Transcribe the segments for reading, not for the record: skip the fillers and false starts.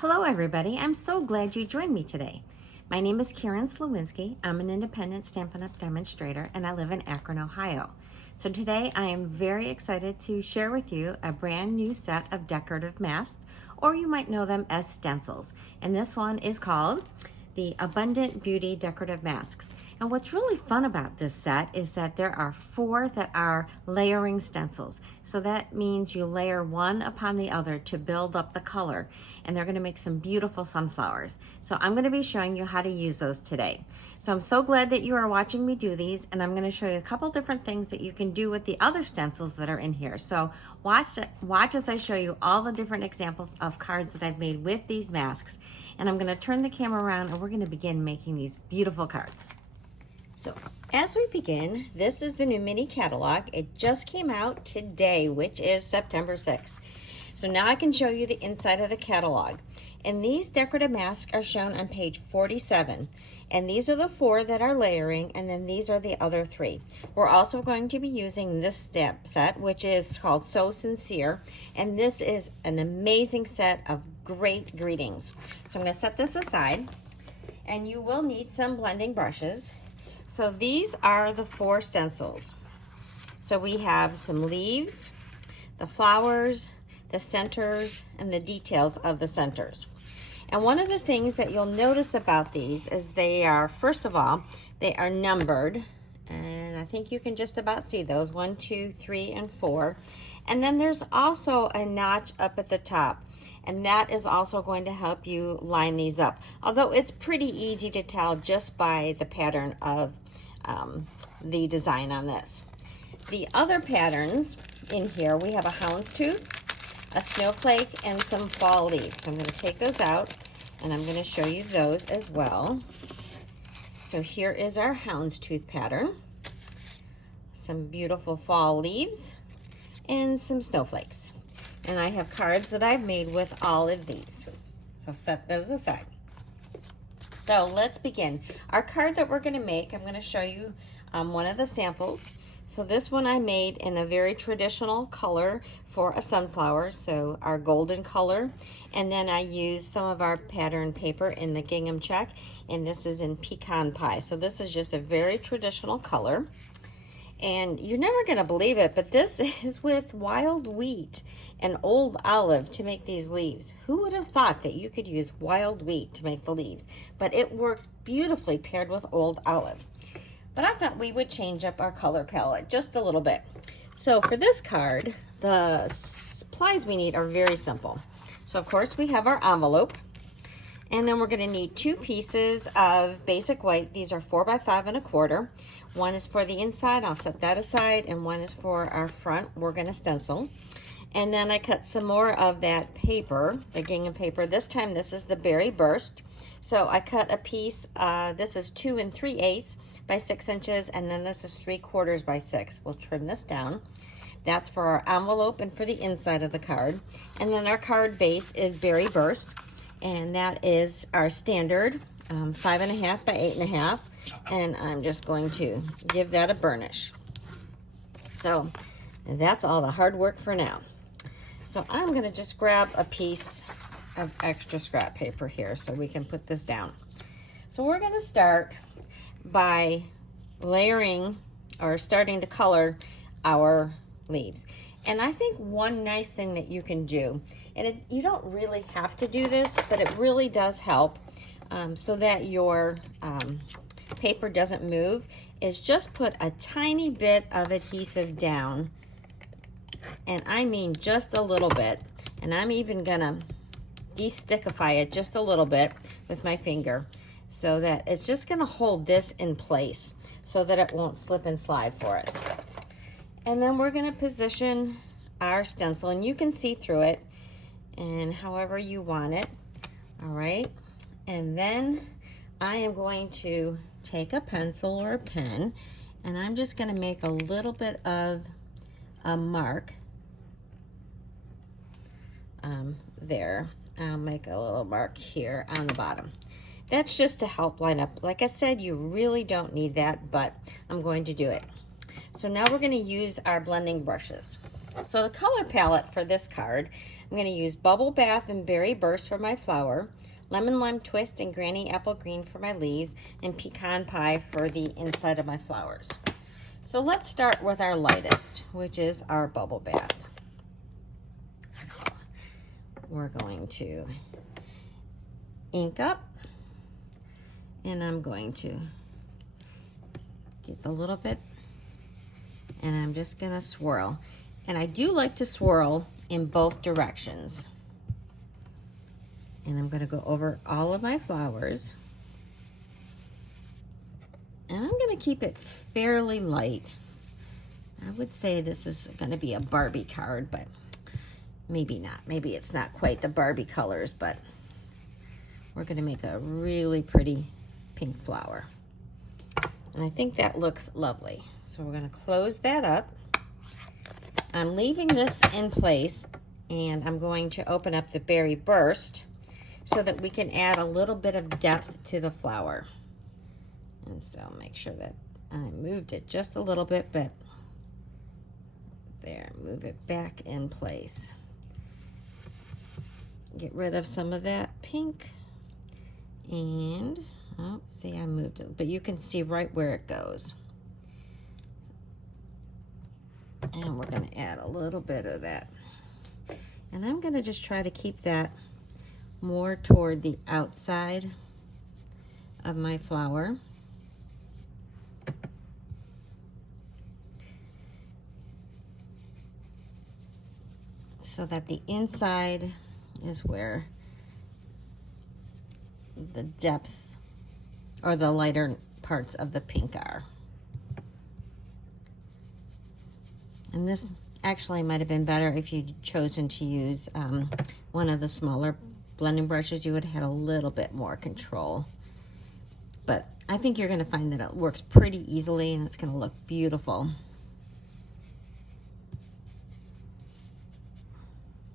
Hello everybody, I'm so glad you joined me today. My name is Karen Slawinski. I'm an independent Stampin' Up demonstrator and I live in Akron, Ohio. So today I am very excited to share with you a brand new set of decorative masks, or you might know them as stencils. And this one is called the Abundant Beauty Decorative Masks. And what's really fun about this set is that there are 4 that are layering stencils. So that means you layer one upon the other to build up the color. And they're gonna make some beautiful sunflowers. So I'm gonna be showing you how to use those today. So I'm so glad that you are watching me do these, and I'm gonna show you a couple different things that you can do with the other stencils that are in here. So watch as I show you all the different examples of cards that I've made with these masks. And I'm gonna turn the camera around and we're gonna begin making these beautiful cards. So as we begin, this is the new mini catalog. It just came out today, which is September 6th. So now I can show you the inside of the catalog. And these decorative masks are shown on page 47. And these are the 4 that are layering, and then these are the other 3. We're also going to be using this stamp set, which is called So Sincere. And this is an amazing set of great greetings. So I'm gonna set this aside, and you will need some blending brushes. So these are the 4 stencils. So we have some leaves, the flowers, the centers, and the details of the centers. And one of the things that you'll notice about these is they are, first of all, they are numbered. And I think you can just about see those, 1, 2, 3, and 4. And then there's also a notch up at the top. And that is also going to help you line these up. Although it's pretty easy to tell just by the pattern of the design on this. The other patterns in here, we have a houndstooth, a snowflake, and some fall leaves. So I'm going to take those out and I'm going to show you those as well. So here is our houndstooth pattern. Some beautiful fall leaves and some snowflakes. And I have cards that I've made with all of these. So set those aside. So let's begin. Our card that we're going to make, I'm going to show you one of the samples. So this one I made in a very traditional color for a sunflower, so our golden color. And then I used some of our pattern paper in the gingham check, and this is in pecan pie. So this is just a very traditional color. And you're never gonna believe it, but this is with wild wheat and old olive to make these leaves. Who would have thought that you could use wild wheat to make the leaves? But it works beautifully paired with old olive. But I thought we would change up our color palette just a little bit. So for this card, the supplies we need are very simple. So of course we have our envelope, and then we're gonna need 2 pieces of basic white. These are 4 by 5 1/4. One is for the inside, I'll set that aside, and one is for our front, we're gonna stencil. And then I cut some more of that paper, the gingham paper. This time this is the berry burst. So I cut a piece, this is 2 3/8 by 6 inches, and then this is 3/4 by 6. We'll trim this down. That's for our envelope and for the inside of the card. And then our card base is berry burst, and that is our standard 5.5 by 8.5. And I'm just going to give that a burnish. So that's all the hard work for now. So I'm gonna just grab a piece of extra scrap paper here so we can put this down. So we're gonna start by layering or starting to color our leaves. And I think one nice thing that you can do, and you don't really have to do this, but it really does help so that your paper doesn't move, is just put a tiny bit of adhesive down, and I mean just a little bit, and I'm even gonna de-stickify it just a little bit with my finger so that it's just gonna hold this in place so that it won't slip and slide for us. And then we're gonna position our stencil, and you can see through it and however you want it. All right, and then I am going to take a pencil or a pen, and I'm just gonna make a little bit of a mark there. I'll make a little mark here on the bottom. That's just to help line up. Like I said, you really don't need that, but I'm going to do it. So now we're going to use our blending brushes. So the color palette for this card, I'm going to use Bubble Bath and Berry Burst for my flower, Lemon Lime Twist and Granny Apple Green for my leaves, and Pecan Pie for the inside of my flowers. So let's start with our lightest, which is our Bubble Bath. So we're going to ink up, and I'm going to get a little bit, and I'm just going to swirl. And I do like to swirl in both directions. And I'm going to go over all of my flowers. And I'm going to keep it fairly light. I would say this is going to be a Barbie card, but maybe not. Maybe it's not quite the Barbie colors, but we're going to make a really pretty pink flower. And I think that looks lovely. So we're going to close that up. I'm leaving this in place, and I'm going to open up the Berry Burst so that we can add a little bit of depth to the flower. And so make sure that I moved it just a little bit, but there, move it back in place. Get rid of some of that pink. And, oh, see, I moved it, but you can see right where it goes. And we're going to add a little bit of that. And I'm going to just try to keep that more toward the outside of my flower. So that the inside is where the depth or the lighter parts of the pink are. And this actually might have been better if you'd chosen to use one of the smaller blending brushes. You would have had a little bit more control. But I think you're going to find that it works pretty easily, and it's going to look beautiful.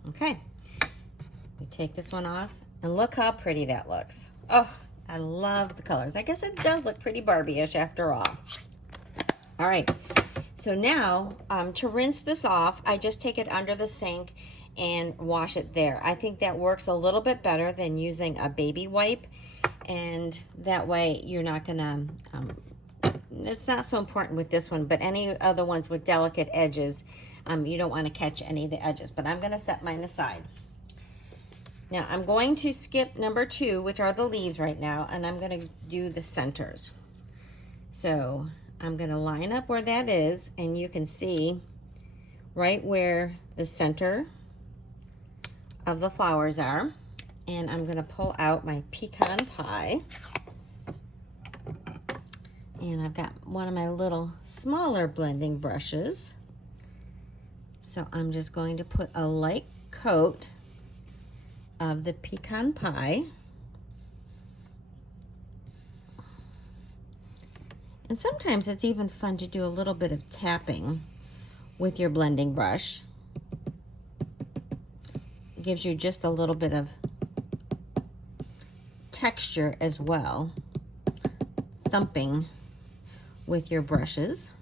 Okay, we take this one off, and look how pretty that looks. Oh, I love the colors. I guess it does look pretty Barbie-ish after all. All right. So now, to rinse this off, I just take it under the sink and wash it there. I think that works a little bit better than using a baby wipe, and that way you're not gonna, it's not so important with this one, but any other ones with delicate edges, you don't wanna catch any of the edges, but I'm gonna set mine aside. Now, I'm going to skip number 2, which are the leaves right now, and I'm gonna do the centers. So, I'm going to line up where that is, and you can see right where the center of the flowers are. And I'm going to pull out my pecan pie. And I've got one of my little smaller blending brushes. So I'm just going to put a light coat of the pecan pie. And sometimes it's even fun to do a little bit of tapping with your blending brush. It gives you just a little bit of texture as well. Thumping with your brushes.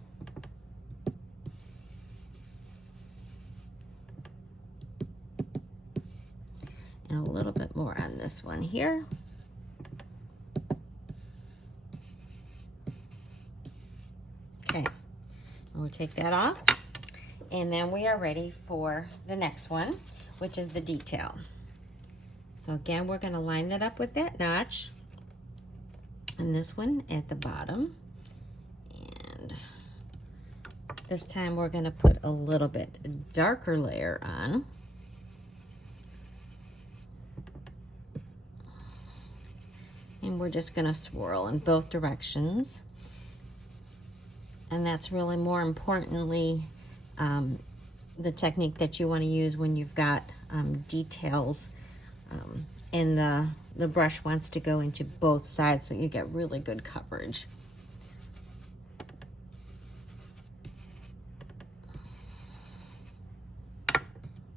And a little bit more on this one here. Okay, we'll take that off, and then we are ready for the next one, which is the detail. So again, we're going to line that up with that notch, and this one at the bottom, and this time we're going to put a little bit darker layer on. And we're just going to swirl in both directions. And that's really more importantly the technique that you want to use when you've got details and the brush wants to go into both sides so you get really good coverage.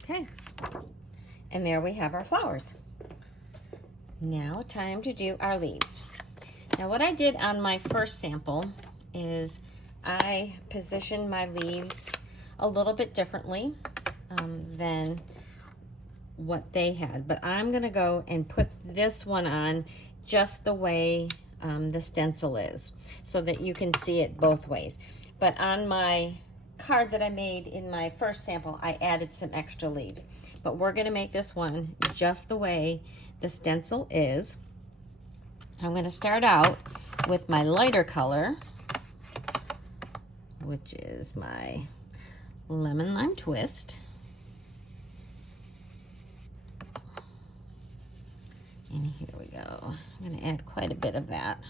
Okay, and there we have our flowers. Now time to do our leaves. Now what I did on my first sample is I positioned my leaves a little bit differently than what they had, but I'm gonna go and put this one on just the way the stencil is, so that you can see it both ways. But on my card that I made in my first sample, I added some extra leaves. But we're gonna make this one just the way the stencil is. So I'm gonna start out with my lighter color, which is my Lemon Lime Twist. And here we go. I'm gonna add quite a bit of that.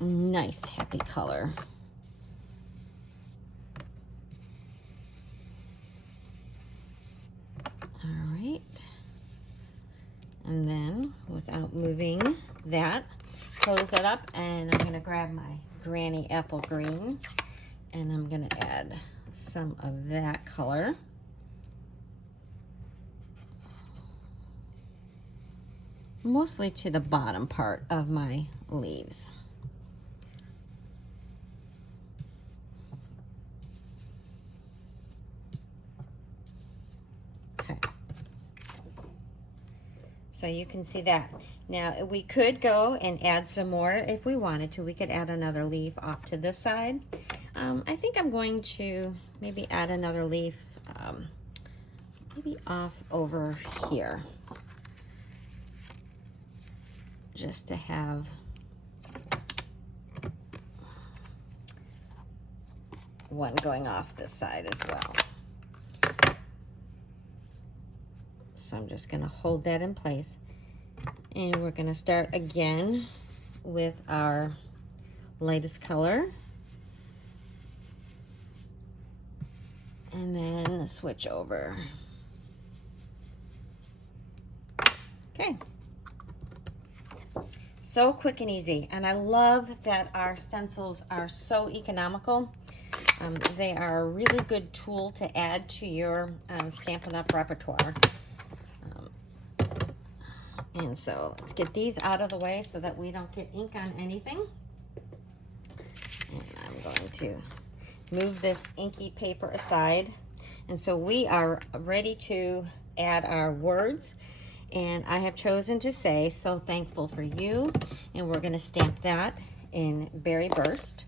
Nice, happy color. All right. And then, without moving that, close it up, and I'm gonna grab my Granny Apple Green, and I'm gonna add some of that color. Mostly to the bottom part of my leaves. Okay. So you can see that. Now we could go and add some more if we wanted to. We could add another leaf off to this side. I think I'm going to maybe add another leaf maybe off over here, just to have one going off this side as well. So I'm just gonna hold that in place, and we're gonna start again with our lightest color, and then switch over. Okay. So quick and easy, and I love that our stencils are so economical. They are a really good tool to add to your Stampin' Up repertoire. And so let's get these out of the way so that we don't get ink on anything. And I'm going to move this inky paper aside. And so we are ready to add our words. And I have chosen to say, "So thankful for you." And we're gonna stamp that in Berry Burst.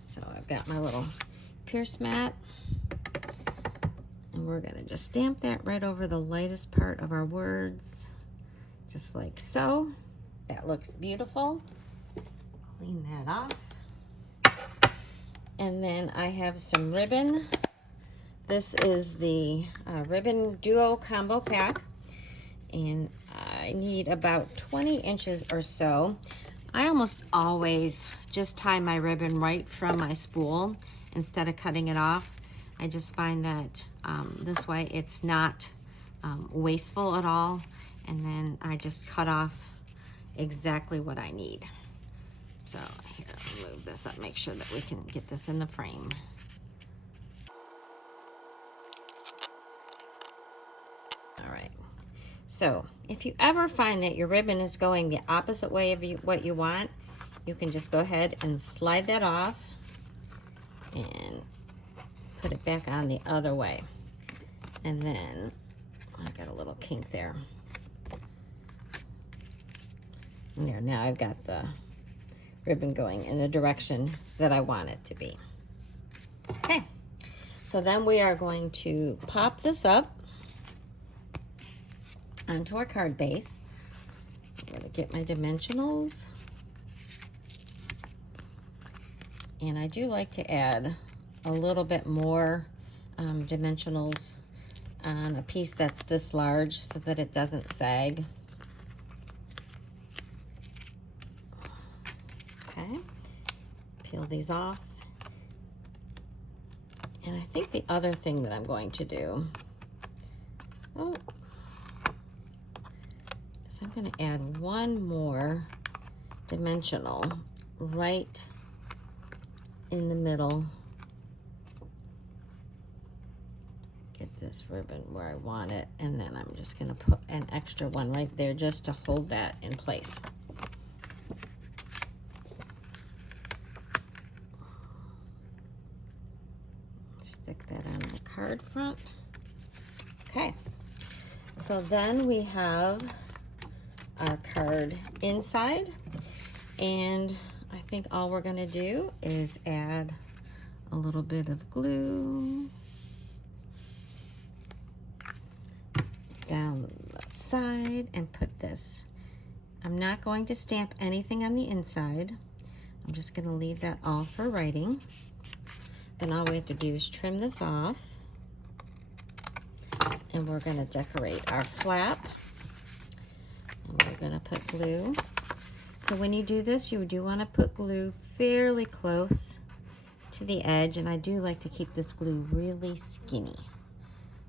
So I've got my little pierce mat. And we're gonna just stamp that right over the lightest part of our words, just like so. That looks beautiful. Clean that off. And then I have some ribbon. This is the Ribbon Duo Combo Pack, and I need about 20 inches or so. I almost always just tie my ribbon right from my spool instead of cutting it off. I just find that this way it's not wasteful at all, and then I just cut off exactly what I need. So here, I'll move this up, make sure that we can get this in the frame. All right, so if you ever find that your ribbon is going the opposite way of what you want, you can just go ahead and slide that off and put it back on the other way. And then I got a little kink there. And there, now I've got the ribbon going in the direction that I want it to be. Okay, so then we are going to pop this up onto our card base. I'm gonna get my dimensionals. And I do like to add a little bit more dimensionals on a piece that's this large so that it doesn't sag. Okay, peel these off. And I think the other thing that I'm going to do, is I'm going to add one more dimensional right in the middle. Get this ribbon where I want it, and then I'm just going to put an extra one right there just to hold that in place. Stick that on the card front. Okay, so then we have our card inside, and I think all we're gonna do is add a little bit of glue down the side and put this. I'm not going to stamp anything on the inside. I'm just gonna leave that all for writing. Then all we have to do is trim this off, and we're gonna decorate our flap. And we're gonna put glue. So when you do this, you do wanna put glue fairly close to the edge, and I do like to keep this glue really skinny.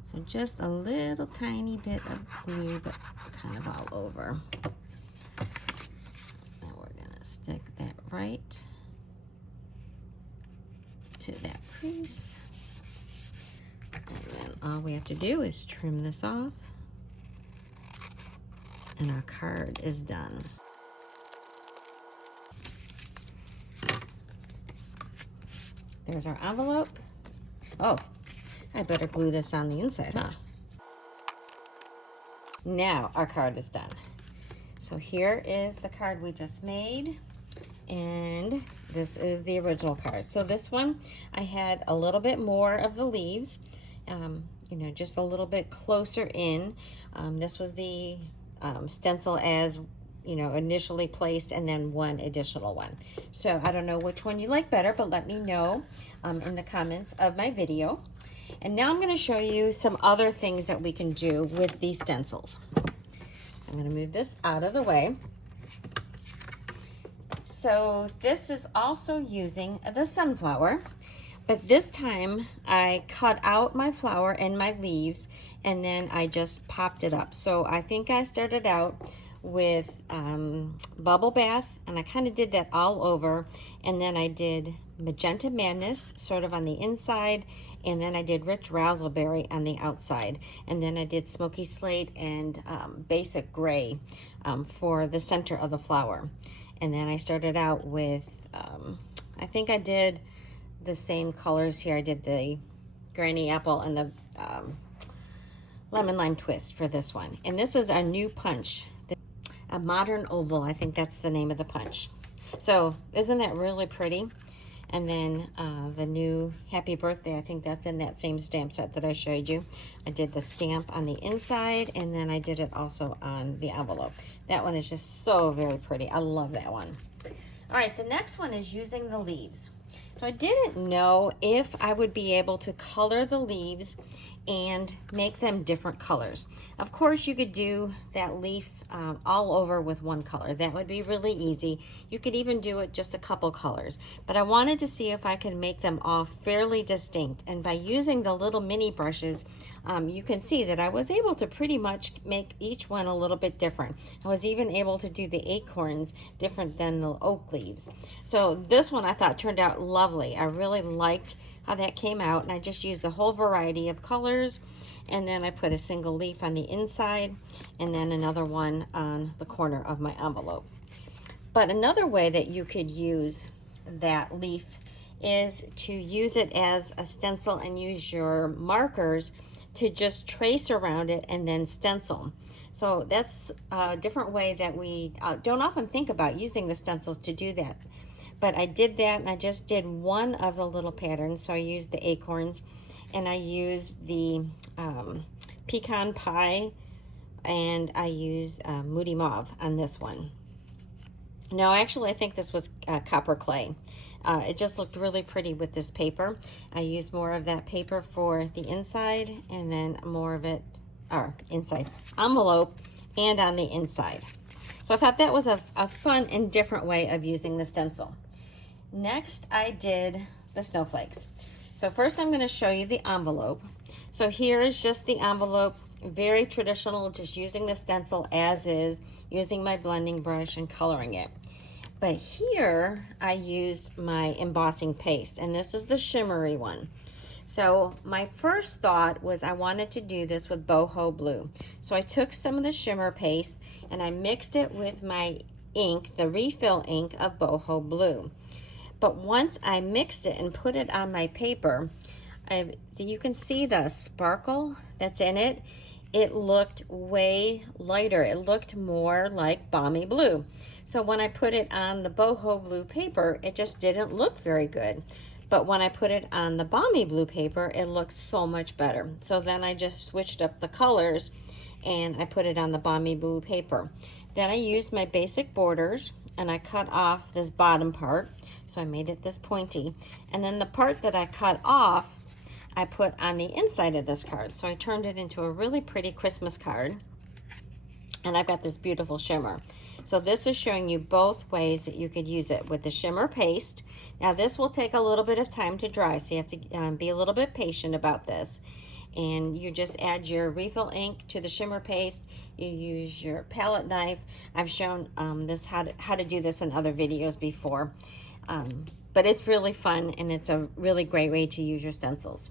So just a little tiny bit of glue, but kind of all over. Now we're gonna stick that right to that crease. And then all we have to do is trim this off, and our card is done. There's our envelope. Oh, I better glue this on the inside, huh? Now our card is done. So here is the card we just made, and this is the original card. So this one, I had a little bit more of the leaves, you know, just a little bit closer in. This was the stencil as, you know, initially placed, and then one additional one. So I don't know which one you like better, but let me know in the comments of my video. And now I'm going to show you some other things that we can do with these stencils. I'm going to move this out of the way. So this is also using the sunflower, but this time I cut out my flower and my leaves, and then I just popped it up. So I think I started out with bubble bath, and I kind of did that all over, and then I did magenta madness sort of on the inside, and then I did rich razzleberry on the outside, and then I did smoky slate and basic gray for the center of the flower. And then I started out with I think I did the same colors here. I did the granny apple and the lemon lime twist for this one, and this is our new punch, a modern oval. I think that's the name of the punch. So isn't that really pretty? And then the new happy birthday, I think that's in that same stamp set that I showed you. I did the stamp on the inside, and then I did it also on the envelope. That one is just so very pretty. I love that one. All right, the next one is using the leaves. So I didn't know if I would be able to color the leaves and make them different colors. Of course, you could do that leaf all over with one color. That would be really easy. You could even do it just a couple colors. But I wanted to see if I could make them all fairly distinct. And by using the little mini brushes, you can see that I was able to pretty much make each one a little bit different. I was even able to do the acorns different than the oak leaves. So this one I thought turned out lovely. I really liked how that came out, and I just used a whole variety of colors, and then I put a single leaf on the inside and then another one on the corner of my envelope. But another way that you could use that leaf is to use it as a stencil and use your markers to just trace around it and then stencil. So that's a different way that we don't often think about using the stencils to do that. But I did that, and I just did one of the little patterns. So I used the acorns, and I used the pecan pie, and I used Moody Mauve on this one. Now, actually, I think this was copper clay. It just looked really pretty with this paper. I used more of that paper for the inside, and then more of it, or inside envelope, and on the inside. So I thought that was a fun and different way of using the stencil. Next, I did the snowflakes. So first I'm going to show you the envelope. So here is just the envelope, very traditional, just using the stencil as is, using my blending brush and coloring it. But here I used my embossing paste, and this is the shimmery one. So my first thought was I wanted to do this with boho blue. So I took some of the shimmer paste and I mixed it with my ink, the refill ink of boho blue. But once I mixed it and put it on my paper, You can see the sparkle that's in it. It looked way lighter. It looked more like balmy blue. So when I put it on the boho blue paper, it just didn't look very good. But when I put it on the balmy blue paper, it looks so much better. So then I just switched up the colors and I put it on the balmy blue paper. Then I used my basic borders and I cut off this bottom part. So I made it this pointy. And then the part that I cut off, I put on the inside of this card. So I turned it into a really pretty Christmas card. And I've got this beautiful shimmer. So this is showing you both ways that you could use it with the shimmer paste. Now this will take a little bit of time to dry, so you have to be a little bit patient about this. And you just add your refill ink to the shimmer paste. You use your palette knife. I've shown how to do this in other videos before. But it's really fun and it's a really great way to use your stencils.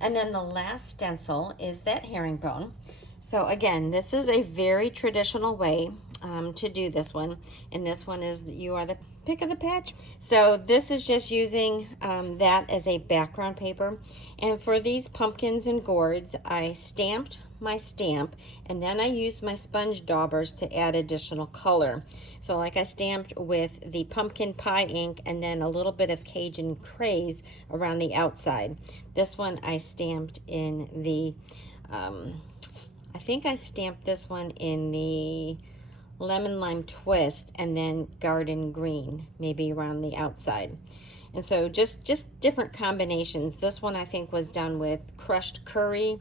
And then the last stencil is that herringbone. So again, this is a very traditional way to do this one. And this one is, you are the pick of the patch. So this is just using that as a background paper. And for these pumpkins and gourds, I stamped my stamp and then I used my sponge daubers to add additional color. So like I stamped with the pumpkin pie ink and then a little bit of Cajun craze around the outside. This one I stamped in the, I think I stamped this one in the lemon lime twist and then garden green maybe around the outside. And so just different combinations. This one I think was done with crushed curry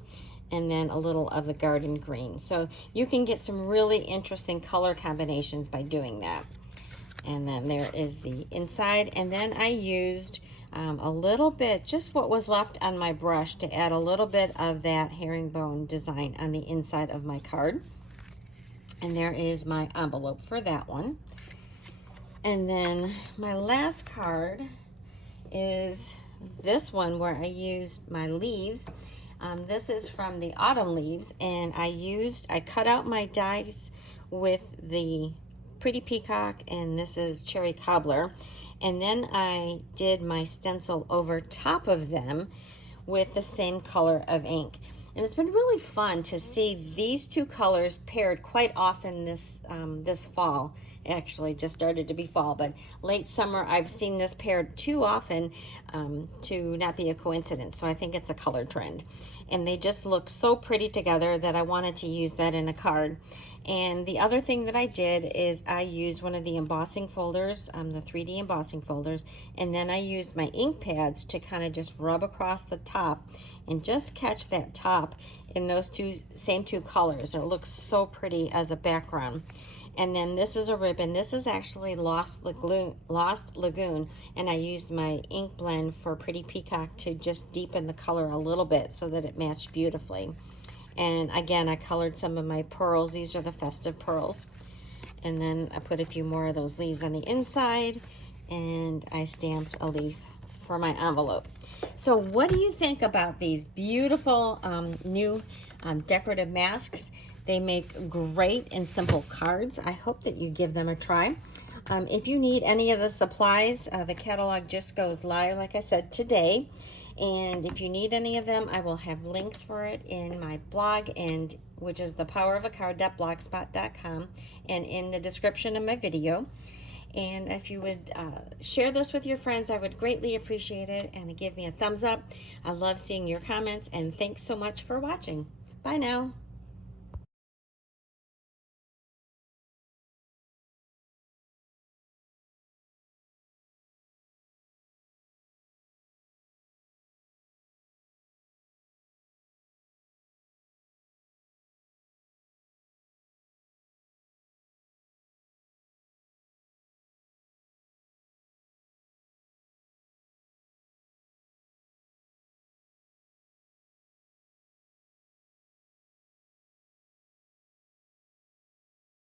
and then a little of the garden green. So you can get some really interesting color combinations by doing that. And then there is the inside. And then I used a little bit, just what was left on my brush, to add a little bit of that herringbone design on the inside of my card. And there is my envelope for that one. And then my last card is this one where I used my leaves. This is from the autumn leaves, and I cut out my dies with the Pretty Peacock, and this is Cherry Cobbler. And then I did my stencil over top of them with the same color of ink. And it's been really fun to see these two colors paired quite often this fall. Actually just started to be fall, but late summer I've seen this paired too often to not be a coincidence. So I think it's a color trend. And they just look so pretty together that I wanted to use that in a card. And the other thing that I did is I used one of the embossing folders, the 3D embossing folders, and then I used my ink pads to kind of just rub across the top and just catch that top in those same two colors. It looks so pretty as a background. And then this is a ribbon. This is actually Lost Lagoon, and I used my ink blend for Pretty Peacock to just deepen the color a little bit so that it matched beautifully. And again, I colored some of my pearls. These are the festive pearls. And then I put a few more of those leaves on the inside, and I stamped a leaf for my envelope. So what do you think about these beautiful new decorative masks? They make great and simple cards. I hope that you give them a try. If you need any of the supplies, the catalog just goes live, like I said, today. And if you need any of them, I will have links for it in my blog, and which is thepowerofacard.blogspot.com, and in the description of my video. And if you would share this with your friends, I would greatly appreciate it, and give me a thumbs up. I love seeing your comments, and thanks so much for watching. Bye now.